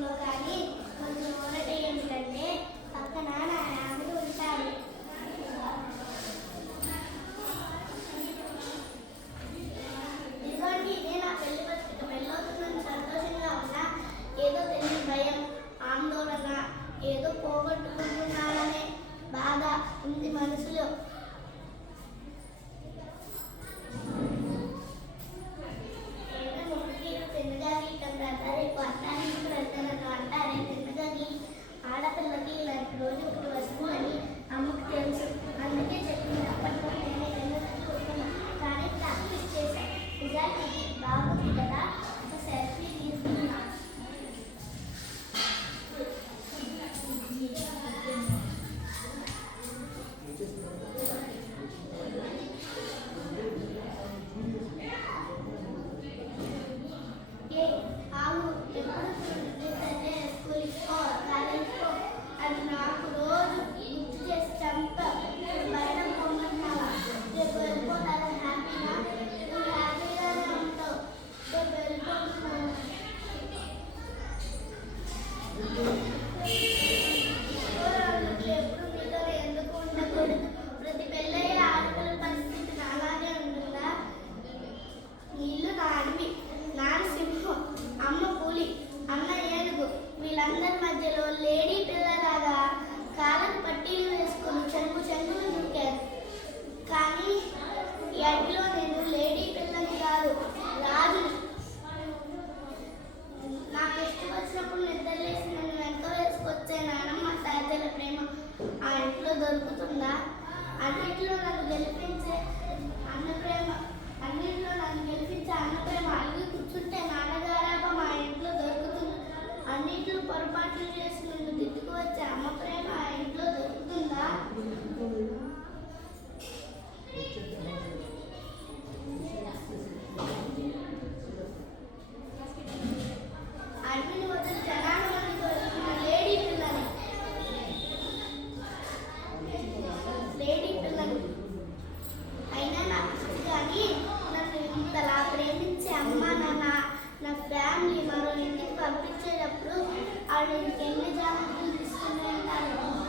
రూపంలో కానీ కొంచెం ఊరట ఏమిటంటే పక్కన నా ఆమెడు ఉంటాడు. ఇదిగోండి ఇదే నా పెళ్లి పత్రిక. పెళ్ళవుతుందని సంతోషంగా ఉన్నా ఏదో తెలియని భయం, ఆందోళన, ఏదో పోగొట్టుకుంటున్నాననే బాధ ఉంది మనసులో. రేపు అట్టానికి వెళ్తానని అంటారే తిన్నదని ఆడపిల్లకి ఇలాంటి రోజు ఒకటి వస్తుందని అమ్మకు తెలుసు. అందుకే చెప్పింది. అప్పటి నుండి నేనే తిన్నదని చూస్తున్నాను. కానీ ప్రాక్టీస్ చేశాను. నిజానికి బాగుంది కదా, ఒక సెల్ఫీ తీసుకున్నాను. ప్రతి పెళ్ళయ్యే ఆడపిల్లల పరిస్థితి నాలాగే ఉంటుందా? ఇల్లు నా అడవి, నాన్న సింహం, అమ్మ పులి, అన్న ఏనుగు. వీళ్ళందరి మధ్యలో లేడీ పిల్లలాగా కాళ్ళకు పట్టీలు వేసుకుని చెంగు చెంగులు దూకారు. కానీ ఈ అడవిలో నేను లేడీ పిల్లని కాదు, రాజుని. నాకు ఇష్టం వచ్చినప్పుడు నిద్రలేసి నన్ను వెంట వేసుకొచ్చే నానమ్మ తాతల ప్రేమ ఆ ఇంట్లో దొరుకుతుందా? అన్నింటిలో నన్ను గెలిపించే అన్న ప్రేమ, అన్నింటిలో నన్ను గెలిపించే అన్న ప్రేమ అడిగి కూర్చుంటే నాన్నగారాపం ఆ ఇంట్లో దొరుకుతుంది. అన్నింటిలో పొరపాట్లు చేసి నన్ను దిద్దుకు వచ్చే అమ్మ ప్రేమ ఆ ఇంట్లో దొరుకుతుందా? అడవిని వదిలి జనాల మందికి వస్తున్న లేడీ పిల్లని అయినా నాకు ఇష్టం. కానీ నన్ను ఇంతలా ప్రేమించే అమ్మ నాన్న, నా ఫ్యామిలీ మరో ఇంటికి పంపించేటప్పుడు ఆవిడ ఇంకెన్ని జాగ్రత్తలు తీసుకుని ఉంటారు.